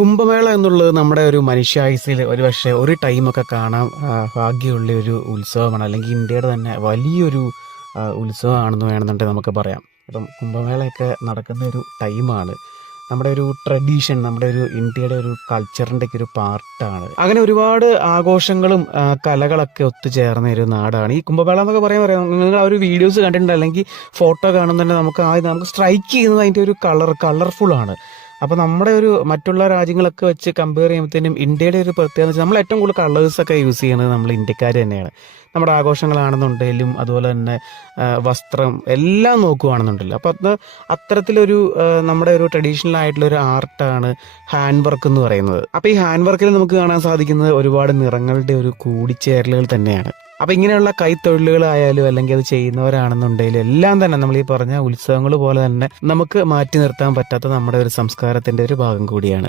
കുംഭമേള എന്നുള്ളത് നമ്മുടെ ഒരു മനുഷ്യായുസിൽ ഒരു പക്ഷേ ഒരു ടൈമൊക്കെ കാണാൻ ഭാഗ്യമുള്ള ഒരു ഉത്സവമാണ്. അല്ലെങ്കിൽ ഇന്ത്യയുടെ തന്നെ വലിയൊരു ഉത്സവമാണെന്ന് വേണമെന്നുണ്ടെങ്കിൽ നമുക്ക് പറയാം. അപ്പം കുംഭമേളയൊക്കെ നടക്കുന്ന ഒരു ടൈമാണ്. നമ്മുടെ ഒരു ട്രഡീഷൻ നമ്മുടെ ഒരു ഇന്ത്യയുടെ ഒരു കൾച്ചറിന്റെ ഒക്കെ ഒരു പാർട്ടാണ്. അങ്ങനെ ഒരുപാട് ആഘോഷങ്ങളും കലകളൊക്കെ ഒത്തുചേർന്ന ഒരു നാടാണ്. ഈ കുംഭമേള എന്നൊക്കെ പറയാൻ പറയാം നിങ്ങൾ ആ ഒരു വീഡിയോസ് കണ്ടിട്ടുണ്ട് അല്ലെങ്കിൽ ഫോട്ടോ കാണുന്നുണ്ടെങ്കിൽ നമുക്ക് ആദ്യം നമുക്ക് സ്ട്രൈക്ക് ചെയ്യുന്നത് അതിന്റെ ഒരു കളർ കളർഫുൾ ആണ്. അപ്പോൾ നമ്മുടെ ഒരു മറ്റുള്ള രാജ്യങ്ങളൊക്കെ വെച്ച് കമ്പയർ ചെയ്യുമ്പോഴത്തേനും ഇന്ത്യയുടെ ഒരു പ്രത്യേകത വെച്ചാൽ നമ്മൾ ഏറ്റവും കൂടുതൽ കളേഴ്സ് ഒക്കെ യൂസ് ചെയ്യുന്നത് നമ്മൾ ഇന്ത്യക്കാർ തന്നെയാണ്. നമ്മുടെ ആഘോഷങ്ങളാണെന്നുണ്ടെങ്കിലും അതുപോലെ തന്നെ വസ്ത്രം എല്ലാം നോക്കുകയാണെന്നുണ്ടല്ലോ അപ്പോൾ അത് അത്തരത്തിലൊരു നമ്മുടെ ഒരു ട്രഡീഷണൽ ആയിട്ടുള്ള ഒരു ആർട്ടാണ് ഹാൻഡ് വർക്ക് എന്ന് പറയുന്നത്. അപ്പോൾ ഈ ഹാൻഡ് വർക്കിൽ നമുക്ക് കാണാൻ സാധിക്കുന്നത് ഒരുപാട് നിറങ്ങളുടെ ഒരു കൂടിച്ചേരലുകൾ തന്നെയാണ്. അപ്പോൾ ഇങ്ങനെയുള്ള കൈത്തൊഴിലുകളായാലും അല്ലെങ്കിൽ അത് ചെയ്യുന്നവരാണെന്നുണ്ടെങ്കിൽ എല്ലാം തന്നെ നമ്മൾ ഈ പറഞ്ഞ ഉത്സവങ്ങൾ പോലെ തന്നെ നമുക്ക് മാറ്റി നിർത്താൻ പറ്റാത്ത നമ്മുടെ ഒരു സംസ്കാരത്തിന്റെ ഒരു ഭാഗം കൂടിയാണ്.